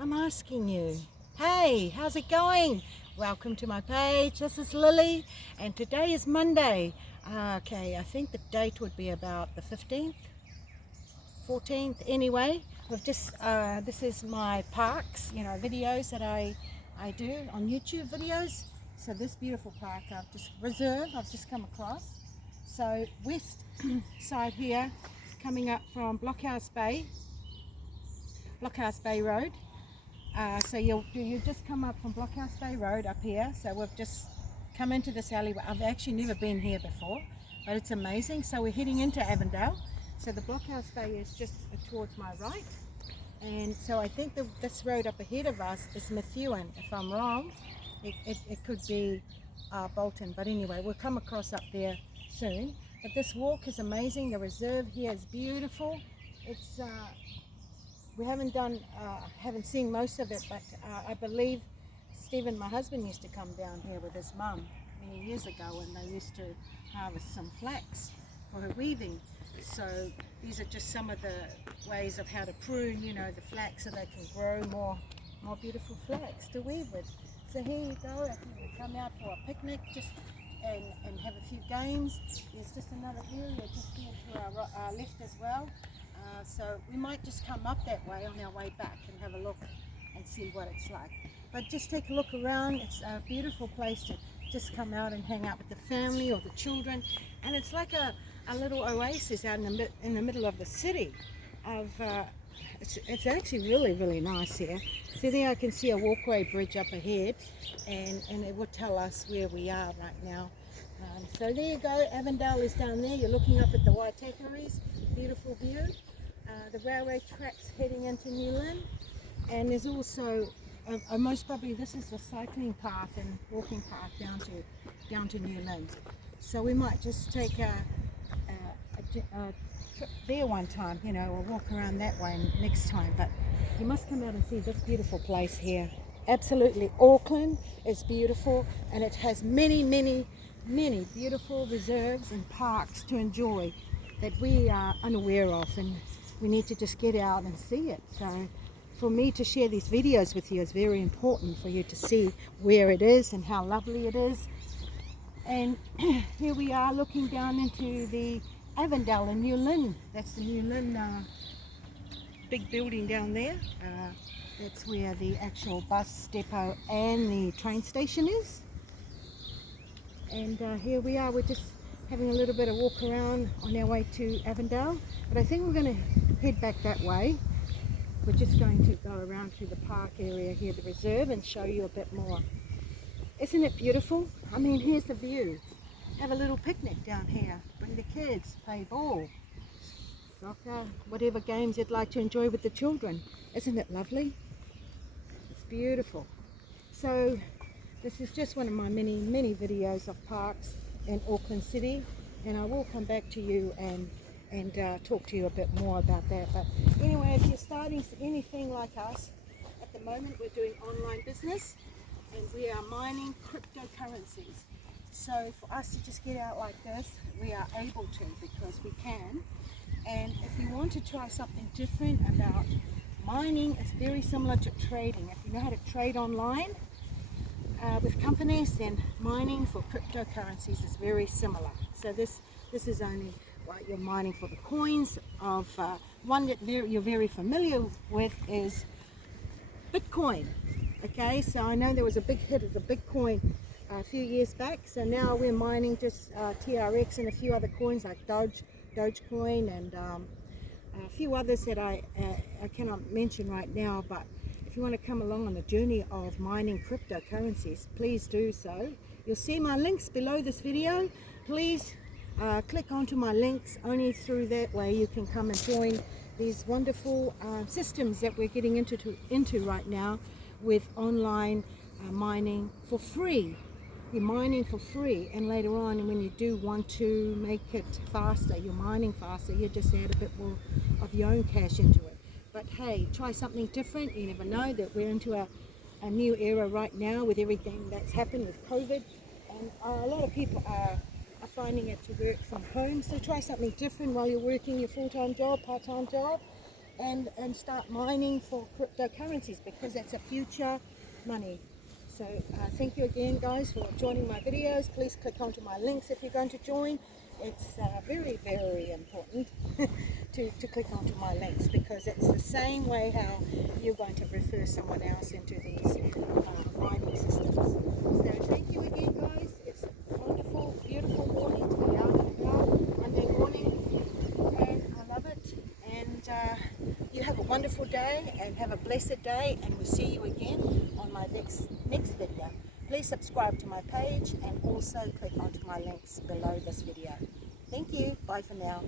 I'm asking you, hey, how's it going? Welcome to my page. This is Lily, and today is Monday. Okay, I think the date would be about the 15th, 14th. Anyway, this is my parks, videos that I do on YouTube videos. So this beautiful park I've just come across. So west side here, coming up from Blockhouse Bay Road. So you just come up from Blockhouse Bay Road up here. So we've just come into this alleyway. I've actually never been here before, but it's amazing. So we're heading into Avondale. So the Blockhouse Bay is just towards my right. And so I think this road up ahead of us is Methuen. If I'm wrong, it could be Bolton. But anyway, we'll come across up there soon. But this walk is amazing. The reserve here is beautiful. It's we haven't seen most of it, but I believe Stephen, my husband, used to come down here with his mum many years ago, and they used to harvest some flax for her weaving. So these are just some of the ways of how to prune, the flax, so they can grow more beautiful flax to weave with. So here you go. If you would come out for a picnic, and have a few games. There's just another area just here to our left as well. So we might just come up that way on our way back and have a look and see what it's like. But just take a look around. It's a beautiful place to just come out and hang out with the family or the children. And it's like a little oasis out in the middle of the city. It's actually really, really nice here. So there I can see a walkway bridge up ahead, and it will tell us where we are right now. So there you go, Avondale is down there. You're looking up at the Waitakaris, beautiful view. The railway tracks heading into New Lynn, and there's also most probably this is the cycling path and walking path down to New Lynn. So we might just take a trip there one time, or walk around that way next time. But you must come out and see this beautiful place here. Absolutely, Auckland is beautiful, and it has many, many, many beautiful reserves and parks to enjoy that we are unaware of, and we need to just get out and see it. So for me to share these videos with you is very important, for you to see where it is and how lovely it is. And here we are looking down into the Avondale and New Lynn. That's the New Lynn big building down there. That's where the actual bus depot and the train station is. And here we are, we're just having a little bit of walk around on our way to Avondale. But I think we're going to head back that way. We're just going to go around to the park area here, the reserve, and show you a bit more. Isn't it beautiful? I mean, here's the view. Have a little picnic down here. Bring the kids, play ball, soccer, whatever games you'd like to enjoy with the children. Isn't it lovely? It's beautiful. So this is just one of my many, many videos of parks in Auckland City, and I will come back to you and talk to you a bit more about that. But anyway, if you're starting anything like us, at the moment we're doing online business, and we are mining cryptocurrencies. So for us to just get out like this, we are able to, because we can. And if you want to try something different about mining, it's very similar to trading. If you know how to trade online with companies, then mining for cryptocurrencies is very similar. So this is only what you're mining for the coins of one that you're very familiar with is Bitcoin. Okay, so I know there was a big hit of the Bitcoin a few years back, so now we're mining just TRX and a few other coins like Dogecoin and a few others that I cannot mention right now. But if you want to come along on the journey of mining cryptocurrencies, please do so. You'll see my links below this video. Please click onto my links. Only through that way you can come and join these wonderful systems that we're getting into right now with online mining for free. You're mining for free, and later on when you do want to make it faster, you're mining faster, you just add a bit more of your own cash into it. But hey, try something different. You never know that we're into a new era right now with everything that's happened with COVID, and a lot of people are finding it to work from home. So try something different while you're working your full-time job, part-time job, and start mining for cryptocurrencies, because that's a future money. So thank you again, guys, for joining my videos. Please click onto my links if you're going to join. It's very, very important to click onto my links, because it's the same way how you're going to refer someone else into these mining systems. So thank you again, guys. It's a wonderful, beautiful morning to be out and about Monday morning, and I love it. And you have a wonderful day and have a blessed day, and we'll see you again on my next video. Please subscribe to my page and also click onto my links below this video. Thank you. Bye for now.